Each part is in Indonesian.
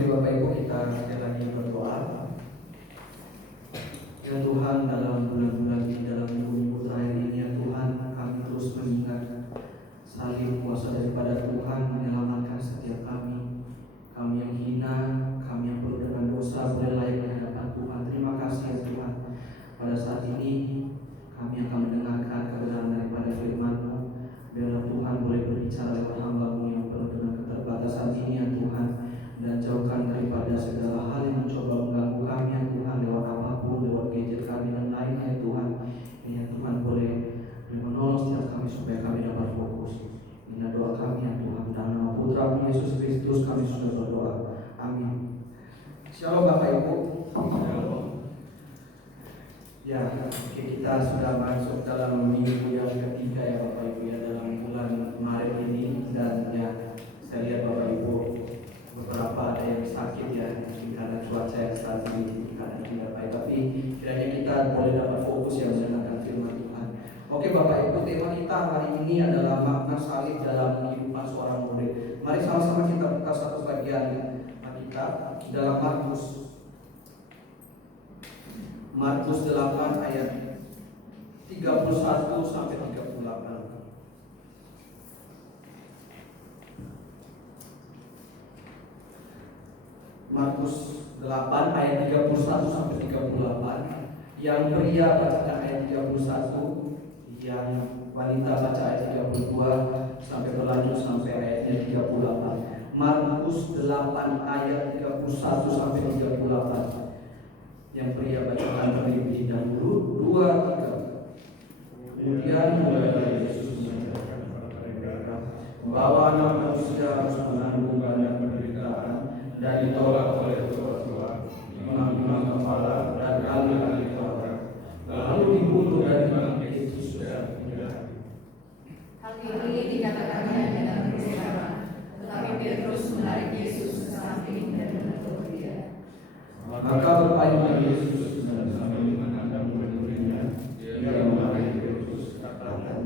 Mari Bapak Ibu kita sekali lagi berdoa. Ya Tuhan, dalam bulan-bulan ini, dalam minggu-minggu terakhir ini, ya Tuhan, kami terus mengingat salib kuasa daripada Tuhan menyelamatkan setiap kami. Kami yang hina, kami yang penuh dengan dosa, boleh layak di hadapan Tuhan. Terima kasih ya Tuhan. Pada saat ini kami akan mendengarkan kebenaran daripada firman-Mu. Biarlah Tuhan boleh berbicara lewat hamba-Mu yang penuh dengan keterbatasan ini ya Tuhan. Dan jauhkan daripada segala hal yang mencoba mengganggu kami ya Tuhan, lewat apapun, lewat gadget kami dan lainnya ya Tuhan. Ini ya Tuhan boleh menolong setiap kami supaya kami dapat fokus. Ini doa kami ya Tuhan, dalam nama Putra Yesus Kristus kami sudah berdoa. Amin. Shalom Bapak Ibu. Ya, oke, kita sudah masuk dalam minggu yang ketiga ya Bapak Ibu ya, dalam bulan Maret ini. Dan ya, saya lihat Bapak Ibu beberapa ada yang sakit ya, karena cuaca yang saat ini karena tidak baik. Tapi kiranya kita boleh dapat fokus yang mendengarkan firman Tuhan. Oke Bapak Ibu, tema kita hari ini adalah makna salib dalam kehidupan seorang murid. Mari sama-sama kita buka satu bagian Alkitab dalam Markus 8 ayat 31 sampai 38. Markus 8 ayat 31 sampai 38. Yang pria bacakan ayat 31, yang wanita baca ayat 32 sampai berlanjut sampai ayatnya 38. Markus 8 ayat 31 sampai 38. Yang pria bacakan terlebih dahulu 2, 3. Kemudian mulai Yesus mengajarkan kepada mereka bahwa anak manusia harus menanggung banyak penderitaan dan ditolak oleh tua-tua, imam-imam kepala dan ahli-ahli Taurat, lalu dibunuh dan dibangkit sesudah 3 hari. Hal ini dikatakannya dengan terus-terang, tetapi Petrus menarik Yesus ke samping dan menegur dia. Maka berpayunglah Yesus dan sambil memandang murid-muridnya, dia memarahi Petrus, katanya,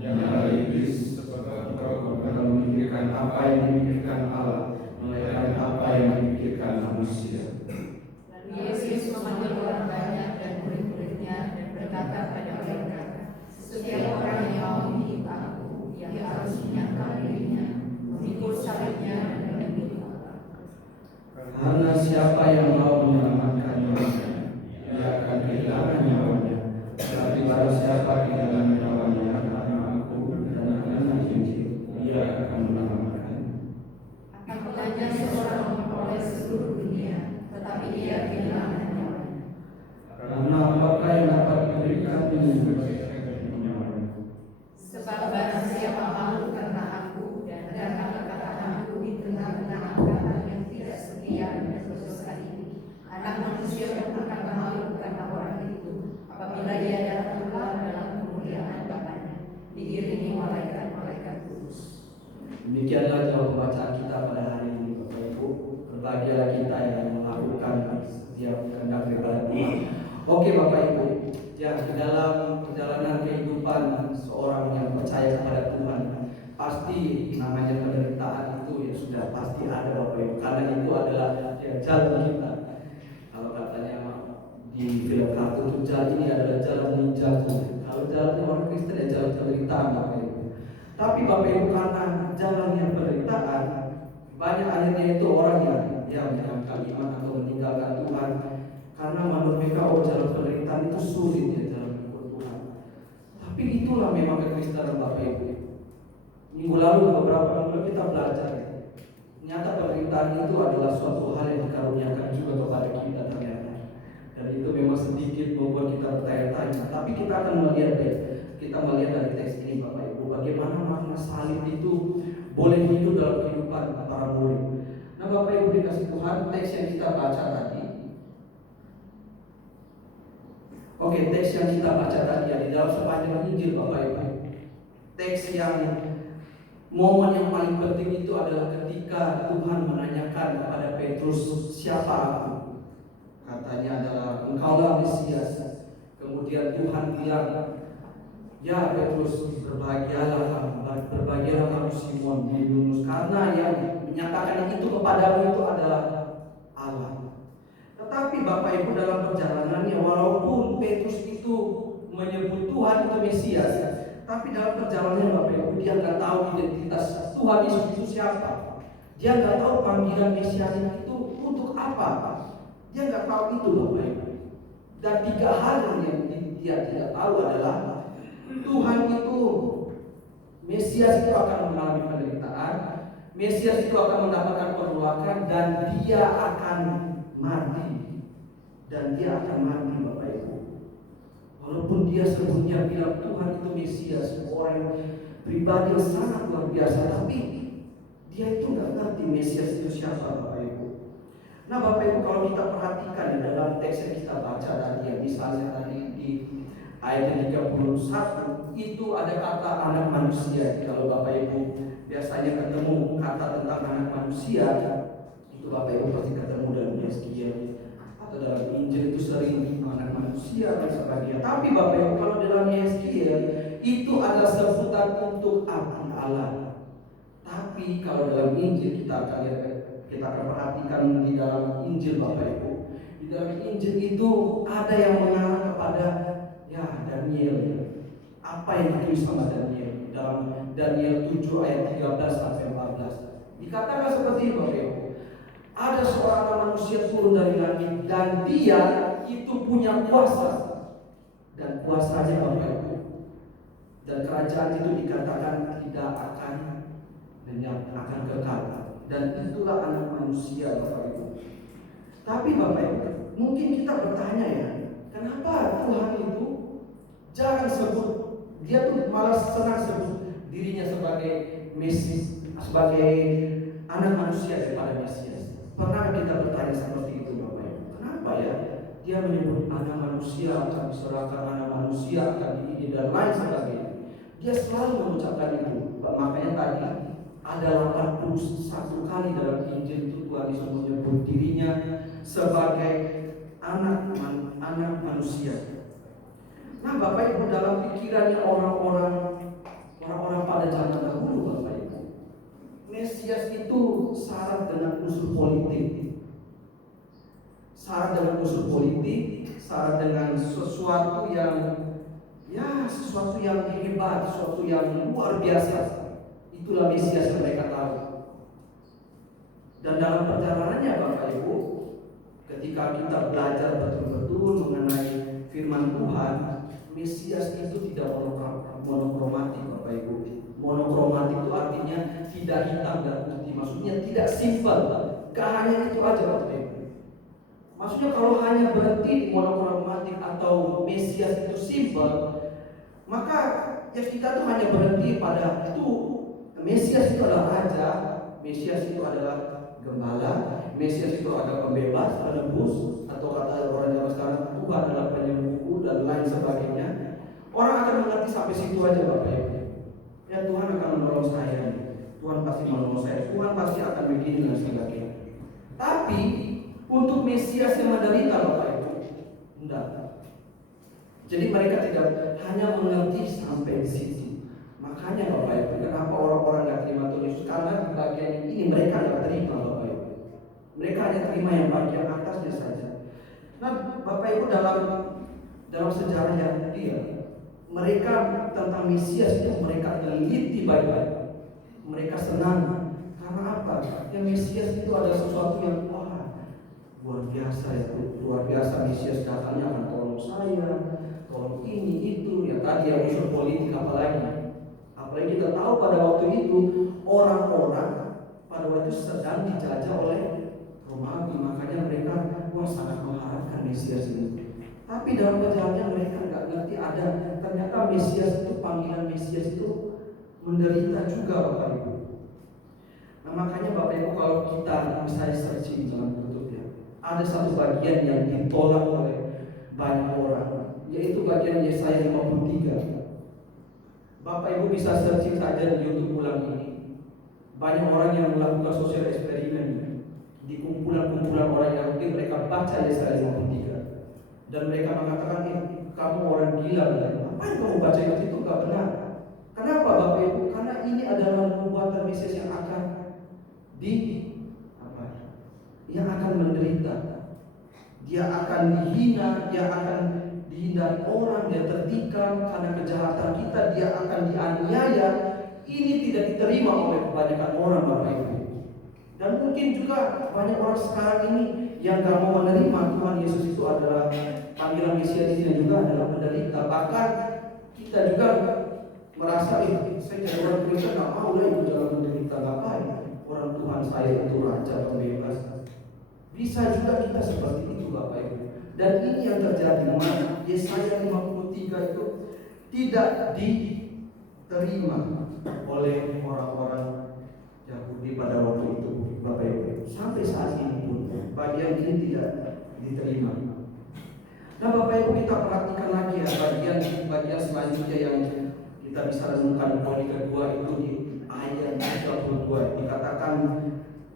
"Janganlah iblis, sebab engkau bukan memikirkan apa yang dimikirkan Allah, melainkan apa yang dimikirkan manusia." Lalu Yesus memanggil orang banyak dan murid-muridnya dan berkata pada mereka, "Setiap orang yang mau mengikut aku, ia harus menyangkal dirinya, memikul salibnya dan mengikut aku. Karena siapa yang mau menyelamatkan nyawanya, ia akan kehilangan nyawanya. Tetapi barang siapa kehilangan nyawanya karena aku dan karena Injil, ia akan menyelamatkannya. Apabila seorang memperoleh seluruh dunia, tetapi ia kehilangan nyawanya. Karena apakah yang dapat diberikan sebagai nyawanya? Sebab barang siapa malu karena aku dan kata-kata aku di tengah-tengah angkatan yang tidak setia dan berdosa ini, anak manusia pun akan malu karena orang itu apabila ia datang pulang dalam kemuliaan Bapaknya, diiringi malaikat-malaikat kudus." Demikianlah jawab pembacaan kita pada hari ini Bapak Ibu. Berbahagialah kita yang melakukan setiap kehendak daripada Tuhan. Oke Bapak Ibu, ya dalam perjalanan kehidupan seorang yang percaya kepada Tuhan, pasti namanya penderitaan itu ya sudah pasti ada Bapak Ibu. Karena itu adalah ya, jalan kita. Kalau katanya di film kartun itu jalan ini adalah jalan ninja. Kalau jalan orang Kristen ya jalan penderitaan Bapak Ibu. Tapi Bapak Ibu, karena jalannya penderitaan, banyak akhirnya itu orang yang menyangkal iman atau meninggalkan Tuhan. Karena menurut mereka jalan penderitaan itu sulit ya, jalan ikut Tuhan. Tapi itulah memang kekristenan Bapak Ibu. Minggu lalu beberapa minggu kita belajar ya. Ternyata penderitaan itu adalah suatu hal yang dikaruniakan juga kepada kita ternyata. Dan itu memang sedikit membuat kita bertanya-tanya. Tapi kita akan melihat dari teks ini Bapak Ibu, bagaimana makna salib itu boleh hidup dalam kehidupan para murid. Nah Bapak Ibu dikasih Tuhan, teks yang kita baca tadi. Oke, teks yang kita baca tadi ya, di dalam sepanjang Injil Bapak Ibu. Teks yang momen yang paling penting itu adalah ketika Tuhan menanyakan kepada Petrus, "Siapa aku?" Katanya adalah, "Engkaulah Mesias." Kemudian Tuhan bilang, "Ya Petrus, berbahagialah kamu Simon bin Yunus, karena yang menyatakan itu kepadamu itu adalah Allah. Tetapi Bapak Ibu dalam perjalanannya, walaupun Petrus itu menyebut Tuhan itu Mesias, tapi dalam perjalanannya Bapak Ibu dia nggak tahu identitas Tuhan Yesus itu siapa. Dia nggak tahu panggilan Mesias itu untuk apa. Dia nggak tahu itu Bapak Ibu. Dan 3 hal yang dia tidak tahu adalah Tuhan itu, Mesias itu akan mengalami penderitaan, Mesias itu akan mendapatkan penolakan, dan dia akan mati. Dan dia akan mati Bapak Ibu. Walaupun dia sebelumnya bilang Tuhan itu Mesias, orang pribadi yang sangat luar biasa, tapi dia itu nggak ngerti Mesias itu siapa Bapak Ibu. Nah Bapak Ibu, kalau kita perhatikan di dalam teks yang kita baca tadi, ya, misalnya tadi di ayat 31 itu ada kata anak manusia. Kalau Bapak Ibu biasanya ketemu kata tentang anak manusia, itu Bapak Ibu pasti ketemu dalam Yeskiel atau dalam Injil, itu sering anak manusia dan sebagainya. Tapi Bapak Ibu, kalau dalam Yeskiel itu adalah sebutan untuk anak Allah. Tapi kalau dalam Injil kita akan perhatikan di dalam Injil Bapak Ibu, di dalam Injil itu ada yang mengarah kepada Daniel. Apa yang ditulis sama Daniel dalam Daniel 7 ayat 13 sampai 14. Dikatakan seperti itu Bapak Ibu. Ada seorang manusia turun dari langit dan dia itu punya kuasa, dan kuasanya Bapak Ibu, dan kerajaan itu dikatakan tidak akan lenyap, akan kekal. Dan itulah anak manusia Bapak Ibu. Tapi Bapak Ibu, mungkin kita bertanya ya, kenapa Tuhan itu jangan sebut, dia tuh malah senang sebut dirinya sebagai Mesias, sebagai anak manusia daripada Mesias. Pernah kita bertanya seperti itu Bapak Ibu? Kenapa ya dia menyebut anak manusia akan diserahkan, anak manusia akan diini dan lain sebagainya? Dia selalu mengucapkan itu. Makanya tadi ada 81 kali dalam Injil itu Tuhan Yesus menyebut dirinya sebagai anak manusia. Nah Bapak Ibu, dalam pikirannya orang-orang pada zaman dahulu Bapak Ibu, Mesias itu syarat dengan unsur politik, syarat dengan unsur politik, syarat dengan sesuatu yang hebat, sesuatu yang luar biasa. Itulah Mesias yang mereka tahu. Dan dalam perjalanannya Bapak Ibu, ketika kita belajar betul-betul mengenai firman Tuhan, Mesias itu tidak monokromatik Bapak Ibu. Monokromatik itu artinya tidak hitam dan putih, maksudnya tidak simpel. Gak hanya itu aja Bapak Ibu. Maksudnya kalau hanya berhenti di monokromatik atau Mesias itu simpel, maka ya kita tuh hanya berhenti pada itu. Mesias itu adalah raja, Mesias itu adalah gembala, Mesias itu adalah pembebas, penebus, atau kata orang zaman sekarang Tuhan adalah penyembuh dan lain sebagainya. Orang akan mengerti sampai situ aja Bapak Ibu. Ya Tuhan akan menolong saya, Tuhan pasti menolong saya, Tuhan pasti akan begini dan sebagainya. Tapi untuk Mesias yang menderita Bapak Ibu, enggak. Jadi mereka tidak hanya mengerti sampai di situ. Makanya Bapak Ibu, kenapa orang-orang gak terima Tuhan Yesus? Karena di bagian ini mereka gak terima Bapak Ibu. Mereka hanya terima yang bagian atasnya saja. Nah Bapak Ibu, dalam sejarah Yahudi, mereka tentang Mesias itu mereka teliti baik-baik. Mereka senang. Karena apa? Yang Mesias itu adalah sesuatu yang luar biasa itu. Luar biasa, Mesias datangnya akan tolong saya, tolong ini, itu. Ya tadi yang unsur politik apalagi kita tahu pada waktu itu orang-orang pada waktu itu sedang dijajah oleh Romawi, makanya mereka sangat mengharapkan Mesias ini. Tapi dalam perjalanannya mereka nggak ngerti ada ternyata Mesias itu, panggilan Mesias itu menderita juga Bapak Ibu. Nah makanya Bapak Ibu, kalau kita misalnya searching dalam kutubnya, ada satu bagian yang ditolak oleh banyak orang, yaitu bagian Yesaya 53. Bapak Ibu bisa searching saja di YouTube ulang ini. Banyak orang yang melakukan sosial eksperimen di kumpulan-kumpulan orang Yahudi, mereka baca Yesaya 53 dan mereka mengatakan, kamu orang gila, apa yang kamu baca itu gak benar. Kenapa Bapak Ibu? Karena ini adalah nubuatan Mesias yang akan di apa? Yang akan menderita. Dia akan dihina, dia akan dihindari orang, dia tertikam karena kejahatan kita, dia akan dianiaya. Ini tidak diterima oleh kebanyakan orang, Bapak Ibu. Dan mungkin juga banyak orang sekarang ini yang gak mau menerima Tuhan Yesus itu adalah panggilan Mesias dan juga adalah penderita. Bahkan kita juga merasa, saya jadi orang Kristen gak mau lah ikut jalan menderita. Ngapain? Orang Tuhan saya itu raja pembebas. Bisa juga kita seperti itu, Bapak Ibu. Dan ini yang terjadi. Yesaya 53 itu tidak diterima oleh orang-orang Yahudi pada waktu itu, Bapak Ibu. Sampai saat ini pun bagian ini tidak diterima. Nah, Bapak Ibu, kita perhatikan lagi ya bagian selanjutnya yang kita bisa renungkan. Poin kedua itu di ayat 32 dikatakan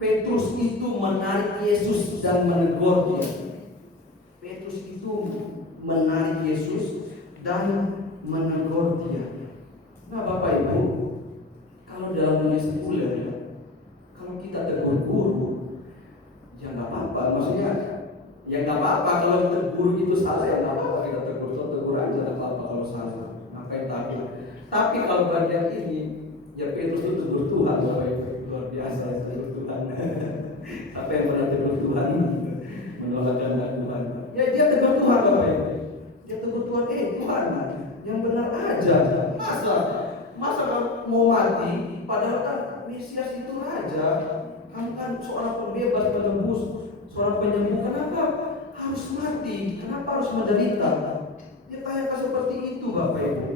Petrus itu menarik Yesus dan menegur dia. Petrus itu menarik Yesus dan menegur dia. Nah, Bapak Ibu, kalau dalam dunia sekuler ya, kalau kita tegur guru, ya nggak apa-apa. Maksudnya, ya nggak apa-apa kalau tegur itu salah, ya nggak apa-apa kita tegur aja, nggak apa-apa kalau salah. Ngapain takut? Tapi kalau bagian ini, ya Petrus itu tegur Tuhan, Bapak Ibu, luar biasa ya tegur Tuhan. Apa yang pernah tegur Tuhan menolak kehendak Tuhan? Ya dia tegur Tuhan, Bapak Ibu. Dia tegur Tuhan, Tuhan, yang benar aja. Masa mau mati? Padahal kan Mesias itu raja. Kamu kan seorang pembebas, penebus, seorang penyembuh. Kenapa harus mati? Kenapa harus menderita? Dia tanyakan seperti itu, Bapak Ibu.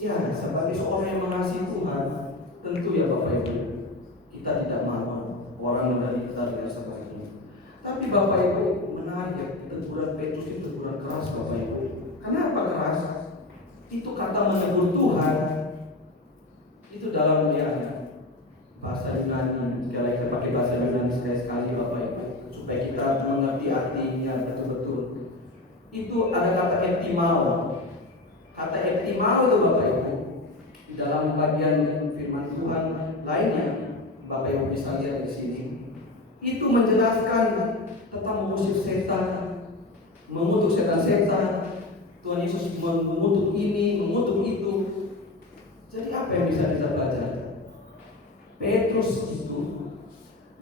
Ya, sebagai seorang yang mengasihi Tuhan, tentu ya Bapak Ibu, kita tidak mau orang menderita dan sebagainya. Tapi Bapak Ibu, menarik ya, teguran Petrus itu teguran keras, Bapak Ibu. Kenapa keras? Itu kata menegur Tuhan. Itu dalam bahasa Yunani. Sekali lagi pakai bahasa Yunani sekali Bapak Ibu, supaya kita mengerti artinya betul-betul. Itu ada kata eptimao. Kata eptimao itu Bapak Ibu, di dalam bagian firman Tuhan lainnya, Bapak Ibu bisa lihat di sini. Itu menjelaskan tentang mengusir setan, mengutuk setan-setan. Tuhan Yesus mengutuk ini, mengutuk itu. Jadi apa yang bisa kita pelajari? Petrus itu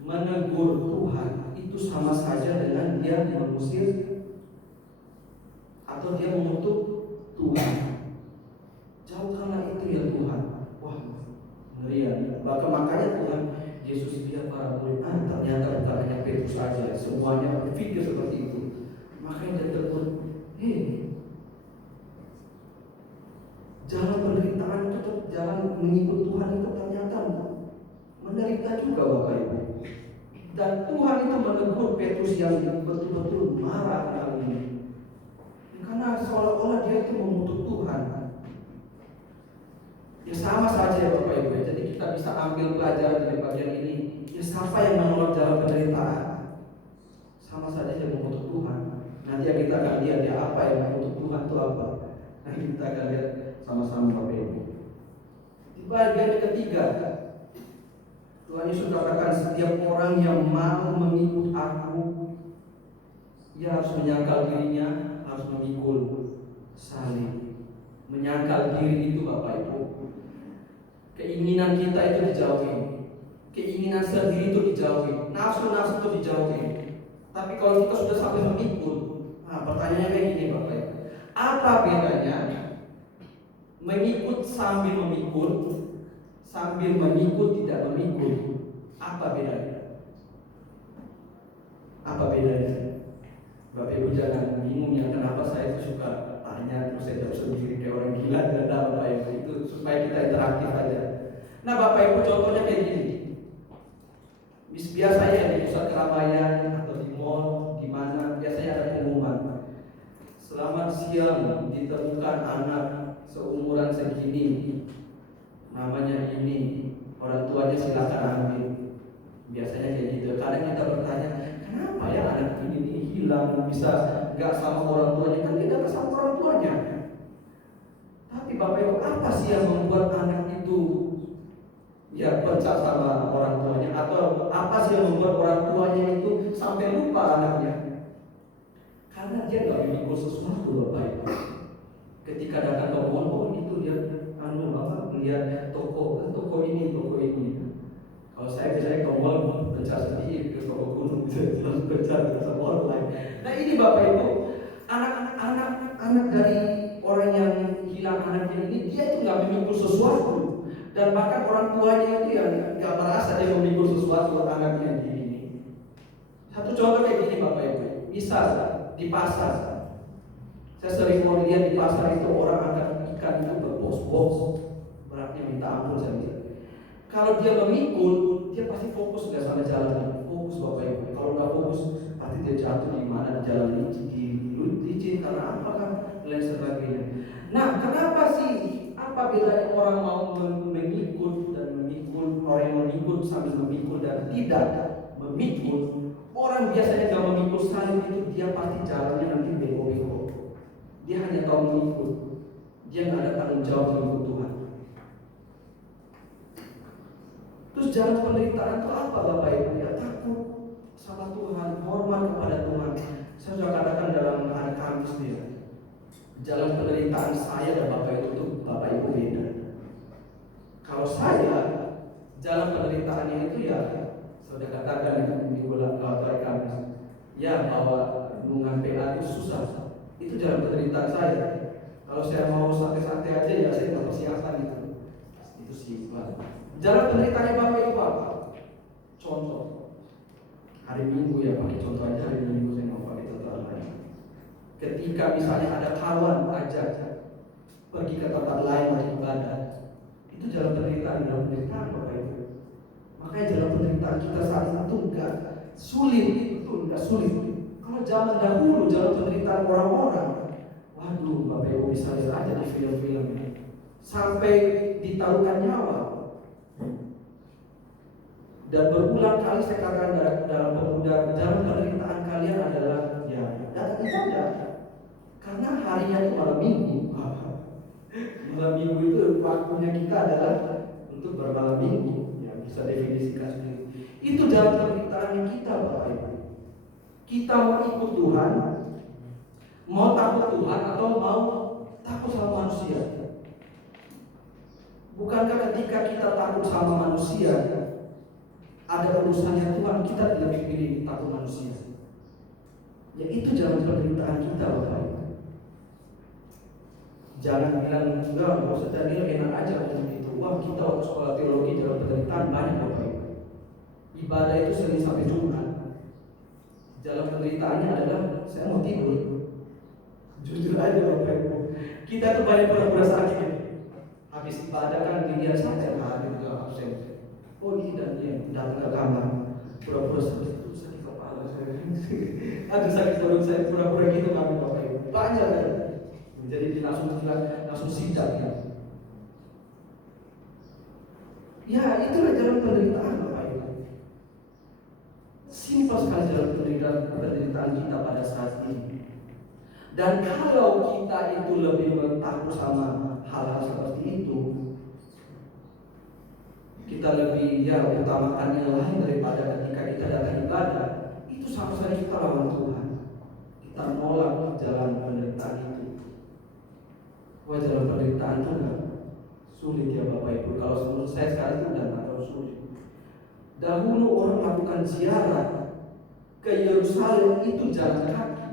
menegur Tuhan itu sama saja dengan dia mengusir atau dia mengutuk Tuhan. Jauhkanlah itu ya Tuhan. Wah, ngeri ya. Bahkan makanya Tuhan Yesus bilang para murid, ternyata bukan hanya Petrus saja, semuanya berpikir seperti itu. Makanya dia tegur, jalan penderitaan itu, jalan mengikut Tuhan itu ternyata menderita juga Bapak Ibu. Dan Tuhan itu menegur Petrus yang betul-betul marah kali ini, karena seolah-olah dia itu mengutuk Tuhan. Ya sama saja ya Bapak Ibu. Jadi kita bisa ambil pelajaran dari bagian ini. Ya siapa yang menolak jalan penderitaan, sama saja dia mengutuk Tuhan. Nanti kita akan lihat ya apa yang mengutuk Tuhan itu apa. Nanti kita akan lihat sama-sama Bapak Ibu. Di bagian ketiga, Tuhan Yesus katakan setiap orang yang mau mengikut aku, ia harus menyangkal dirinya, harus memikul salib. Menyangkal diri itu Bapak Ibu, keinginan kita itu dijauhi, keinginan sendiri itu dijauhi, nafsu-nafsu itu dijauhi. Tapi kalau kita sudah sampai memikul, pertanyaannya kayak gini Bapak Ibu, apa bedanya mengikut sambil memikul, sambil memikul tidak memikul? Apa bedanya? Apa bedanya? Bapak Ibu jangan bingung ya, kenapa saya itu suka tanya terus saya jawab sendiri kayak orang gila. Tidak, Bapak Ibu, itu supaya kita interaktif aja. Nah Bapak Ibu, contohnya kayak gini. Biasanya di pusat keramaian atau di mall, di mana biasanya ada pengumuman, selamat siang, ditemukan anak seumuran segini, namanya ini, orang tuanya silakan ambil. Biasanya kayak gitu. Kadang kita bertanya, kenapa ya anak ini hilang, bisa nggak sama orang tuanya? Kan dia nggak sama orang tuanya. Tapi Bapak Ibu, apa sih yang membuat anak itu ya pecah sama orang tuanya, atau apa sih yang membuat orang tuanya itu sampai lupa anaknya? Karena dia nggak memikul sesuatu Bapak Ibu. Ketika datang ke mall, oh itu dia melihat toko ini. Kalau saya biasanya ke mall pencar sedikit, ke toko gunung bisa langsung pencar ke mall lain. Nah ini Bapak Ibu, anak dari orang yang hilang anaknya ini, dia itu nggak memikul sesuatu, dan bahkan orang tuanya itu yang nggak merasa dia memikul sesuatu anaknya ini. Satu contoh kayak gini Bapak Ibu, misal di pasar, saya sering mau lihat di pasar itu orang angkat ikan itu berbox-box, beratnya minta ampun saya lihat. Kalau dia memikul, dia pasti fokus nggak sama jalan, fokus Bapak Ibu. Kalau nggak fokus, pasti dia jatuh di mana, di jalan licin karena apa kan, lain sebagainya. Nah, kenapa sih? Apa bedanya orang mau mengikut dan memikul, orang yang memikul sambil memikul dan tidak memikul? Orang biasanya nggak memikul salib itu, dia pasti jalannya nanti bego-bego. Dia hanya tahu mengikut, dia nggak ada tanggung jawab mengikut Tuhan. Terus jalan penderitaan itu apa Bapak Ibu? Ya takut sama Tuhan, hormat kepada Tuhan. Saya sudah katakan dalam hari Kamis dia, jalan penderitaan saya dan Bapak Ibu beda. Kalau saya, jalan penderitaannya itu ya sudah katakan itu minggu hari Kamis, ya bahwa hubungan PA itu susah. Itu jalan penderitaan saya. Kalau saya mau santai-santai aja ya saya nggak persiapan itu sifat. Jalan penderitaannya Bapak Ibu apa? Contoh hari Minggu ya, pakai contoh aja hari Minggu, saya mau pakai contoh lain. Ketika misalnya ada kawan ajak pergi ke tempat lain untuk ibadah, itu jalan penderitaan Bapak Ibu. Makanya jalan penderitaan kita saat itu enggak sulit, betul enggak sulit. Kalau zaman dahulu jalan penderitaan orang-orang, waduh Bapak Ibu bisa lihat aja di film-film sampai ditaruhkan nyawa. Dan berulang kali saya katakan dalam pemuda, jalan penderitaan kalian adalah ya datang ibadah. Karena harinya itu malam Minggu. Malam Minggu itu waktunya kita adalah untuk bermalam Minggu. Ya bisa definisikan sendiri. Itu jalan penderitaan kita Bapak Ibu. Kita mau ikut Tuhan, mau takut Tuhan atau mau takut sama manusia. Bukankah ketika kita takut sama manusia, ada urusannya Tuhan, kita lebih pilih takut manusia? Ya itu jalan penderitaan kita Bapak Ibu. Jangan bilang enggak usah tadi enak aja ngomong itu. Wah kita waktu sekolah teologi jalan penderitaan banyak Bapak Ibu. Ibadah itu Senin sampai Jumat. Jalan penderitaannya adalah saya mau tidur. Jujur aja Bapak Ibu. Kita tuh banyak pura-pura sakit. Habis ibadah kan dilihat saya hari juga absen. Oh ini dan dia datang ke kamar, pura-pura sakit kepala saya. Aduh sakit perut saya, pura-pura gitu kami Bapak Ibu. Banyak kan. Jadi dia langsung sidang ya. Ya itulah jalan penderitaan Bapak Ibu. Simpel sekali jalan penderitaan kita pada saat ini. Dan kalau kita itu lebih takut sama hal-hal seperti itu, kita lebih utamakan yang lain daripada ketika kita datang ibadah, itu sama saja kita lawan Tuhan. Kita nolak jalan penderitaan itu. Wah jalan penderitaan itu enggak sulit ya Bapak Ibu. Kalau menurut saya sekarang itu udah nggak terlalu sulit. Dahulu orang melakukan ziarah ke Yerusalem itu jalan kaki,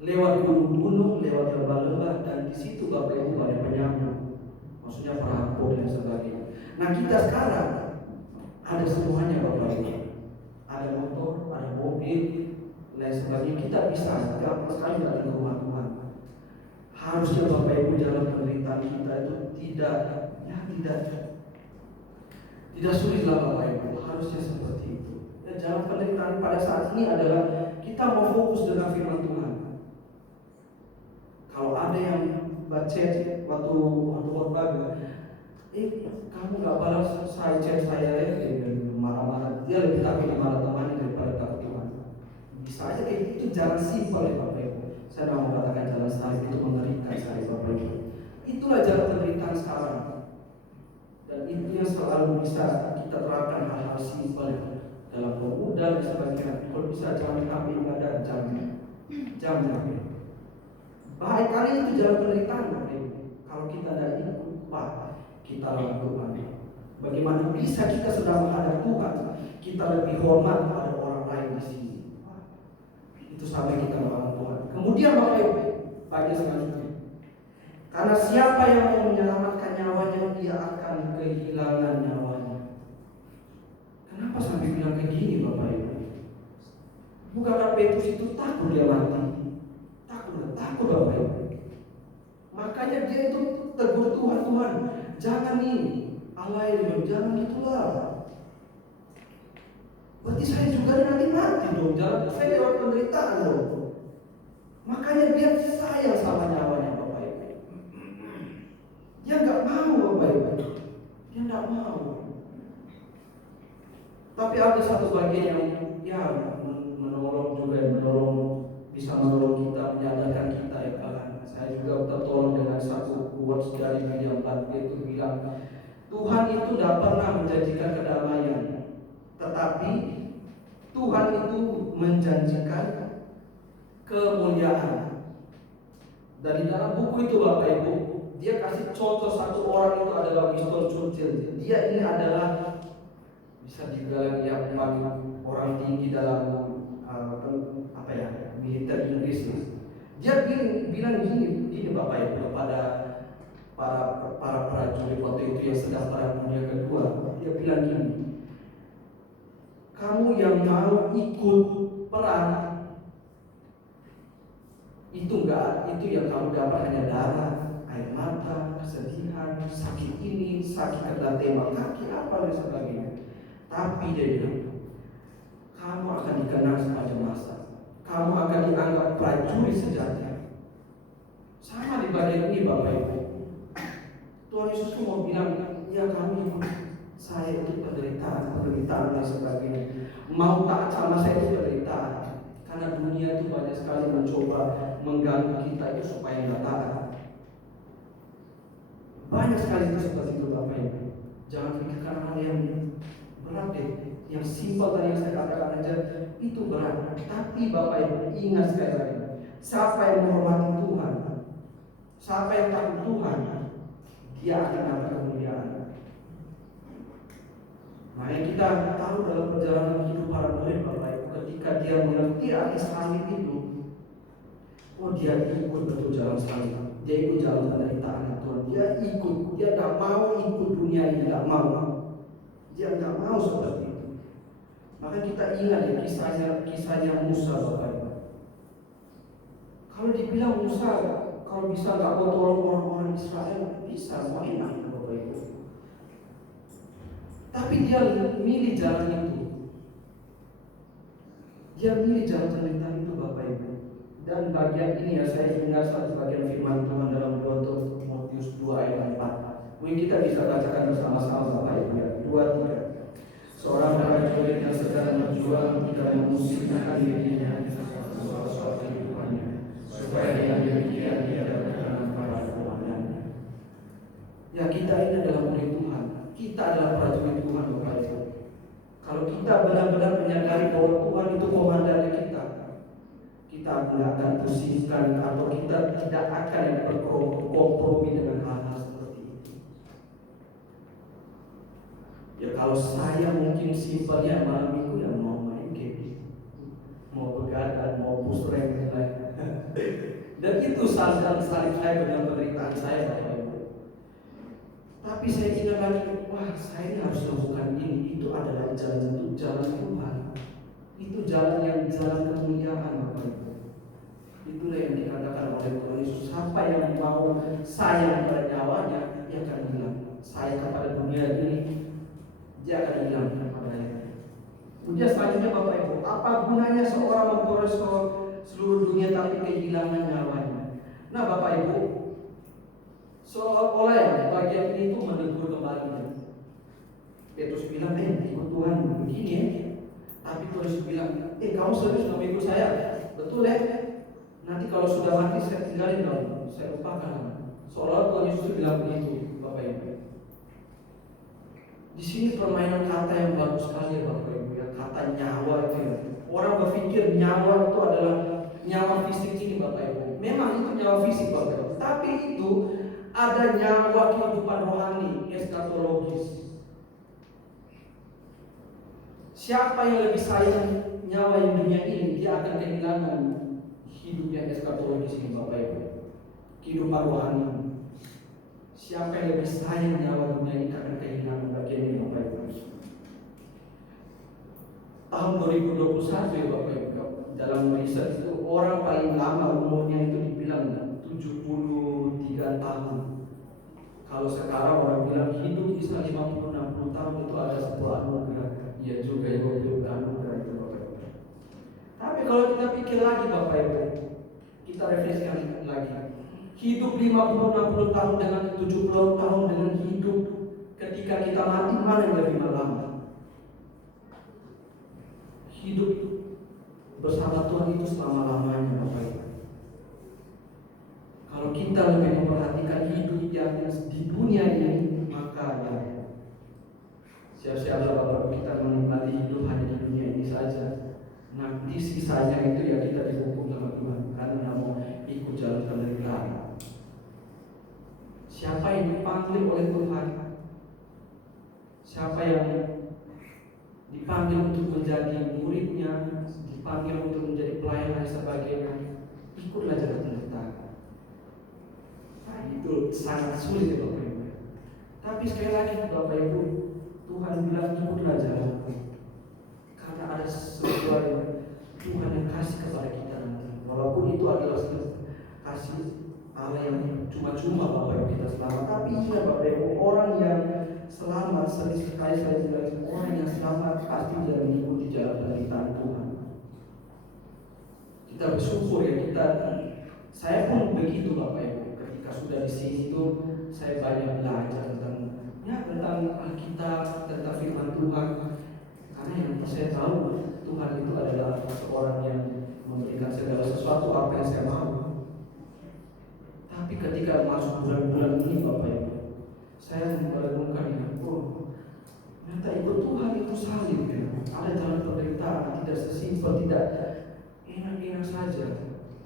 lewat gunung-gunung, lewat lembah-lembah, dan di situ Bapak Ibu banyak penyambung, maksudnya perampok dan sebagainya. Nah kita sekarang ada semuanya Bapak Ibu, ada motor, ada mobil, lain sebagainya. Kita bisa gampang sekali datang ke rumah Tuhan. Harusnya Bapak Ibu jalan penderitaan kita itu tidak sulitlah Bapak Ibu. Harusnya seperti itu. Dan jalan penderitaan pada saat ini adalah kita mau fokus dengan firman Tuhan. Kalau ada yang baca waktu khotbah, kamu nggak balas saya marah-marah. Dia lebih takut marah temannya daripada takut Tuhan. Bisa aja kayak itu jalan simpel ya Bapak Ibu. Saya mau katakan jalan salib itu mengerikan sekali Bapak Ibu. Itulah jalan penderitaan sekarang. Dan itu yang selalu bisa kita terapkan, hal-hal simpel dalam pemuda dan sebagainya. Kalau bisa jangan HP ibadah, jangan. Baik kali itu jalan penderitaan. Kalau kita tidak ikut, kita lakukan. Bagaimana bisa kita sudah menghadap Tuhan, kita lebih hormat pada orang lain di sini. Itu sampai kita melawan Tuhan. Kemudian Bapak Ibu, bagian selanjutnya. Karena siapa yang mau menyelamatkan nyawanya, dia akan kehilangan nyawanya. Kenapa sampai bilang kayak gini Bapak Ibu? Bukankah Petrus itu takut dia mati? Takut Bapak Ibu. Makanya dia itu tegur Tuhan, jangan nih, alay, jangan gitulah. Berarti saya juga nanti mati dong, jangan saya lewat penderitaan dong. Makanya dia sayang sama nyawanya Bapak Ibu. Dia nggak mau Bapak Ibu, dia nggak mau. Tapi ada satu bagian yang menolong bisa menolong kita, menyadarkan kita ya kawan. Saya juga tertolong dengan satu quotes dari William Barclay, dia itu bilang Tuhan itu tidak pernah menjanjikan kedamaian, tetapi Tuhan itu menjanjikan kemuliaan. Dan di dalam buku itu Bapak Ibu, dia kasih contoh satu orang itu adalah Winston Churchill. Dia ini adalah bisa dibilang yang paling orang tinggi dalam militer Inggris. Dia bilang gini Bapak Ibu kepada para prajurit waktu itu yang sedang perang dunia kedua. Dia bilang gini, kamu yang mau ikut perang itu yang kamu dapat hanya darah, air mata, kesedihan, sakit ini, sakit kena tembak kaki, apa dan sebagainya. Tapi dia bilang, kamu akan dikenal sepanjang masa. Kamu akan dianggap prajurit sejati. Sama di bagian ini Bapak Ibu. Tuhan Yesus mau bilang, ya kamu ikut saya itu penderitaan dan sebagainya. Mau taat sama saya itu penderitaan. Karena dunia itu banyak sekali mencoba mengganggu kita itu supaya nggak taat. Banyak sekali itu seperti itu Bapak Ibu. Jangan pikirkan hal yang berat deh. Yang simpel tadi yang saya katakan aja itu berat. Tapi Bapak Ibu ingat sekali lagi, siapa yang menghormati Tuhan, siapa yang takut Tuhan, dia akan dapat kemuliaan. Makanya kita tahu dalam perjalanan hidup para murid Bapak Ibu, ketika dia mengerti arti salib itu, oh dia ikut betul jalan salib, dia ikut jalan penderitaan Tuhan, dia ikut, dia tidak mau ikut dunia ini, tidak mau, dia tidak mau seperti itu. Maka kita ingat ya kisahnya Musa Bapak Ibu. Kalau dibilang Musa, kalau bisa nggak mau tolong orang-orang Israel, bisa, mau enak Bapak Ibu. Tapi dia milih jalan itu. Dia milih jalan penderitaan itu Bapak Ibu. Dan bagian ini ya saya ingat satu bagian firman Tuhan dalam 2 Timotius 2 ayat 4. Mungkin kita bisa bacakan bersama-sama Bapak Ibu ya. 2-3. Seorang prajurit yang sedang berjuang tidak memusingkan dirinya soal kehidupannya, supaya dengan demikian dia berkenan pada komandannya. Ya kita ini adalah murid Tuhan, kita adalah prajurit Tuhan Bapak Ibu. Kalau kita benar-benar menyadari bahwa Tuhan itu komandannya kita tidak akan pusingkan atau kita tidak akan berkompromi dengan hal-hal seperti itu. Ya kalau saya mungkin simpelnya malam minggu yang mau main game, mau begadang, mau push rank dan lain-lain. Dan itu salib saya dengan penderitaan saya Bapak Ibu. Tapi saya ingat lagi, wah saya ini harus lakukan ini. Itu adalah jalan Tuhan. Itu jalan kemuliaan Bapak Ibu. Itulah yang dikatakan oleh Tuhan Yesus. Siapa yang mau sayang pada nyawanya, dia akan bilang sayang kepada dunia ini. Dia akan hilang kepadanya. Kemudian selanjutnya Bapak Ibu, apa gunanya seorang memperoleh seluruh dunia tapi kehilangan nyawanya? Nah Bapak Ibu, seolah-olah ya bagian ini itu menegur kembali. Petrus bilang, ikut Tuhan begini ya. Tapi Tuhan Yesus bilang, kamu serius mau ikut saya? Betul ya? Nanti kalau sudah mati saya tinggalin kamu, saya lupakan. Seolah-olah Tuhan Yesus bilang begitu Bapak Ibu. Di sini permainan kata yang bagus sekali ya Bapak Ibu ya, kata nyawa itu ya. Orang berpikir nyawa itu adalah nyawa fisik ini Bapak Ibu. Memang itu nyawa fisik Bapak Ibu, tapi itu ada nyawa kehidupan rohani, eskatologis. Siapa yang lebih sayang nyawa yang dunia ini, dia akan kehilangan hidup yang eskatologis ini Bapak Ibu, kehidupan rohani. Siapa yang lebih sayang nyawa dunia ini akan kehilangan bagian ini Bapak Ibu. Tahun 2021 ya Bapak Ibu, dalam riset itu orang paling lama umurnya itu dibilang 73 tahun. Kalau sekarang orang bilang hidup bisa 50-60 tahun, itu ada sebuah anugerah. Iya juga ya Bapak Ibu, anugerah itu Bapak Ibu. Tapi kalau kita pikir lagi Bapak Ibu, kita refleksikan lagi. Hidup 50-60 tahun dengan 70 tahun dengan hidup ketika kita mati, mana yang lebih lama? Hidup bersama Tuhan itu selama-lamanya Bapak Ibu. Kalau kita lebih memperhatikan hidup yang di dunia ini, maka ya siap-siaplah Bapak Ibu, kita menikmati hidup hanya di dunia ini saja. Nanti sisanya itu ya kita dihukum sama Tuhan karena tidak mau ikut jalan penderitaan. Siapa yang dipanggil oleh Tuhan? Siapa yang dipanggil untuk menjadi muridnya, dipanggil untuk menjadi pelayan dan sebagainya, ikutlah jalan penderitaan. Nah, itu sangat sulit ya Bapak Ibu. Tapi sekali lagi Bapak Ibu, Tuhan bilang ikutlah jalanku, karena ada sesuatu yang Tuhan yang kasih kepada kita nanti. Walaupun itu adalah kasih Allah yang cuma-cuma Bapak Ibu kita selamat. Tapi ingat Bapak Ibu, orang yang selamat, sekali saya bilang, orang yang selamat pasti tidak mengikuti jalan penderitaan Tuhan. Kita bersyukur ya, saya pun begitu Bapak Ibu. Ketika sudah di sini itu saya banyak belajar tentang Alkitab, tentang firman Tuhan. Karena yang saya tahu Tuhan itu adalah seorang yang memberikan segala sesuatu apa yang saya mau. Tapi ketika masuk bulan-bulan ini Bapak Ibu, saya merenungkan ternyata ikut Tuhan itu salib ya. Ada jalan penderitaan, tidak sesimpel, tidak enak-enak saja.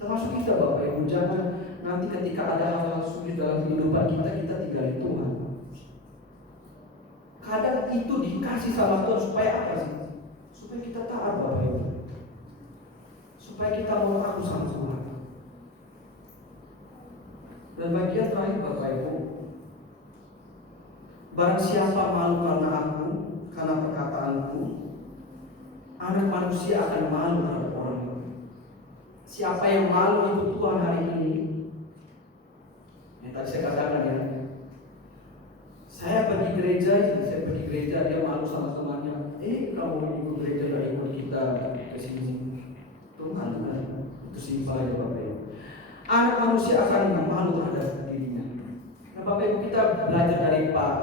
Termasuk kita Bapak Ibu, jangan nanti ketika ada hal-hal sulit dalam kehidupan kita tinggalin Tuhan. Kadang itu dikasih sama Tuhan supaya apa sih? Supaya kita taat Bapak Ibu, supaya kita mau aku sama Tuhan. Dan bagian terakhir Bapak Ibu, barang siapa malu karena aku, karena perkataanku, anak manusia akan malu terhadap orang itu. Siapa yang malu ikut Tuhan hari ini, yang tadi saya katakan ya, saya pergi gereja, dia malu sama temannya. Kamu ikut gereja, gak ikut kita ke sini. Itu malu kan? Itu simpel aja Bapak Ibu. Anak manusia akan malu terhadap dirinya. Nah Bapak Ibu, kita belajar dari Pak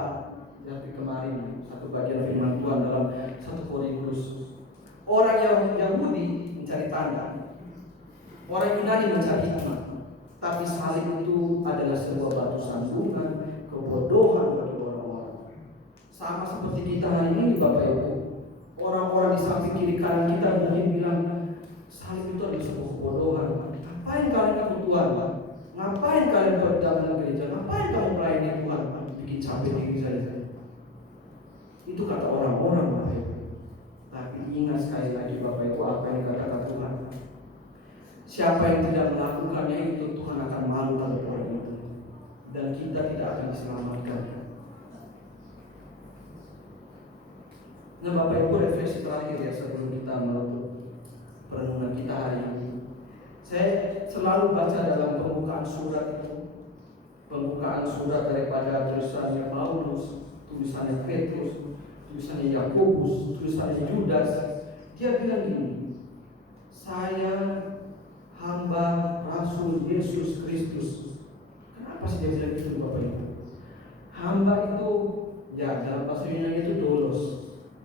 Jati kemarin, satu bagian firman Tuhan dalam 1 Korintus. Orang yang Yahudi mencari tanda, orang Yunani mencari hikmah. Tapi salib itu adalah sebuah batu sandungan, kebodohan bagi orang-orang. Sama seperti kita hari ini Bapak Ibu. Orang-orang di samping kiri kanan kita mungkin bilang salib itu adalah sebuah kebodohan. Ngapain kalian ikut Tuhan? Ngapain kalian berdagang gereja? Ngapain kamu melayani Tuhan? Bikin capek diri saja. Itu kata orang-orang Bapak Ibu. Tapi ingat sekali lagi Bapak Ibu, apa yang dikatakan Tuhan. Siapa yang tidak melakukannya itu, Tuhan akan malu terhadap orang itu. Dan kita tidak akan diselamatkan. Nah Bapak Ibu, refleksi terakhir ya sebelum kita menutup perenungan kita hari ini. Saya selalu baca dalam pembukaan surat itu, pembukaan surat daripada tulisannya Paulus, tulisannya Petrus, tulisannya Yakobus, tulisannya Yudas. Dia bilang gini, saya hamba Rasul Yesus Kristus. Kenapa sih dia bilang itu Bapak Ibu? Hamba itu, ya dalam bahasa Yunani itu doulos.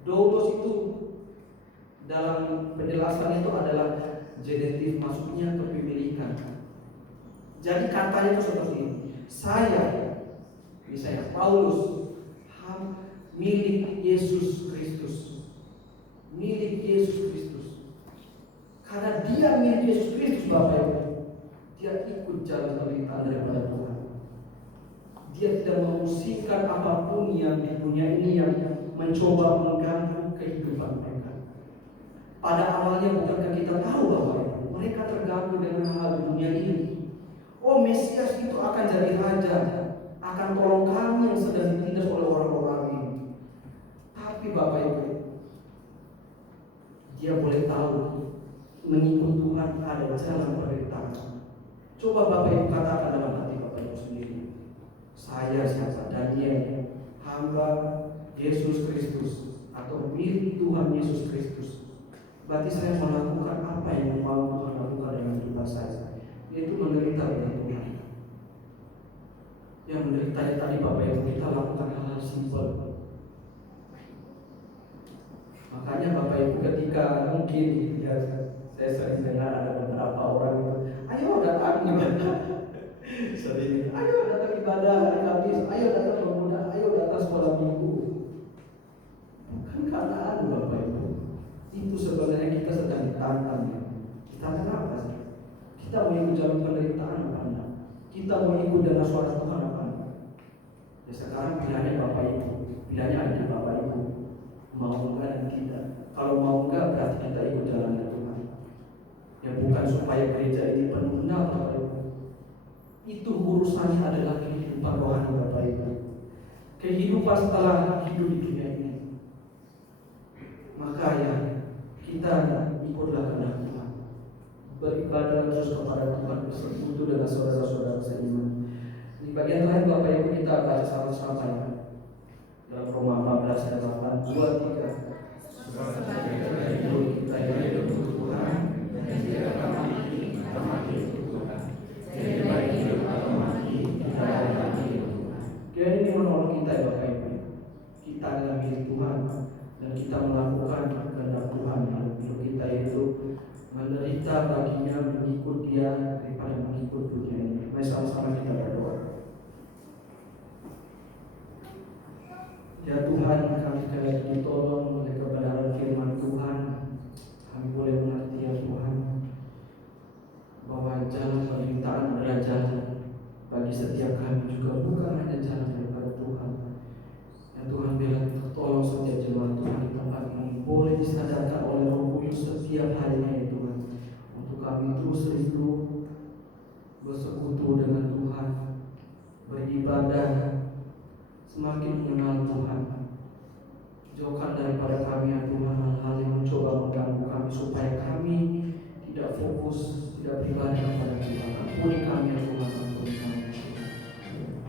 Doulos itu dalam penjelasan itu adalah genetif, maksudnya kepemilikan. Jadi katanya itu seperti ini. Saya, misalnya Paulus, milik dan memusingkan apapun yang di dunia ini yang mencoba mengganggu kehidupan mereka. Pada awalnya bukankah kita tahu bahwa mereka terganggu dengan hal di dunia ini? Oh, Mesias itu akan jadi raja, akan tolong kami yang sedang ditindas oleh orang-orang ini. Tapi Bapak Ibu, dia boleh tahu mengikut Tuhan ada jalan penderitaan. Coba Bapak Ibu katakan dalam hati Bapak Ibu sendiri, saya siapa? Daniel, hamba Yesus Kristus atau milik Tuhan Yesus Kristus. Berarti saya melakukan apa yang mau Tuhan lakukan dengan hidup saya, yaitu menderita dengan Tuhan. Yang menderita tadi Bapak Ibu, kita lakukan hal-hal simpel. Makanya Bapak Ibu ketika mungkin ya, saya sering dengar ada beberapa orang itu, ayo datang ibadah, sering, ayo datang ibadah hari Kamis, ayo datang pemuda, ayo datang sekolah minggu. Bukan karena Bapak Ibu, itu sebenarnya kita sedang ditantang. Kita kenapa sih? Kita mau ikut jalan penderitaan apa enggak? Kita mau ikut dengan suara Tuhan apa enggak? Ya sekarang pilihannya Bapak Ibu, pilihannya ada di Bapak Ibu. Mau enggak dan tidak. Kalau mau enggak berarti kita ikut jalannya Tuhan. Ya bukan supaya gereja ini penuh, enggak Bapak Ibu. Itu urusannya adalah kehidupan rohani Bapak Ibu. Kehidupan setelah hidup di dunia ini. Maka ya kita ikutlah kehendak Tuhan. Beribadah terus kepada Tuhan, bersekutu dengan saudara-saudara seiman. Di bagian terakhir Bapak Ibu kita baca sama-sama ya. Dalam Roma 14 ayat 8, 2, 3. Hidup kita ini untuk Tuhan, dan tidak akan mati untuk Tuhan. Jadi baik hidup atau mati, kita akan mati untuk Tuhan. Dia ini menolong kita ya Bapak Ibu. Kita adalah milik Tuhan dan kita melakukan kehendak Tuhan. Hidup kita itu menderita baginya mengikut Dia daripada mengikut dunia ini. Mari sama-sama kita berdoa. Ya Tuhan, kami sekali lagi ditolong oleh kebenaran firman Tuhan. Kami boleh mengerti ya Tuhan, bahwa jalan penderitaan adalah jalan bagi setiap kami juga, bukan hanya jalan daripada Tuhan. Ya Tuhan, bila tolong setiap jemaat Tuhan di tempat ini boleh disadarkan oleh Roh Kudus setiap harinya ya Tuhan, untuk kami terus rindu bersekutu dengan Tuhan, beribadah, semakin mengenal Tuhan. Jauhkan daripada kami ya Tuhan hal-hal yang mencoba mengganggu kami, supaya kami tidak fokus, tidak beribadah kepada Tuhan. Ampuni kami ya Tuhan, ampuni kami ya Tuhan.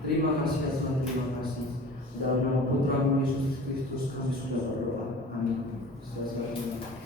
Terima kasih ya Tuhan, terima kasih. Dalam nama Putra-Mu Yesus Kristus kami sudah berdoa. Amin. Saudara-saudara.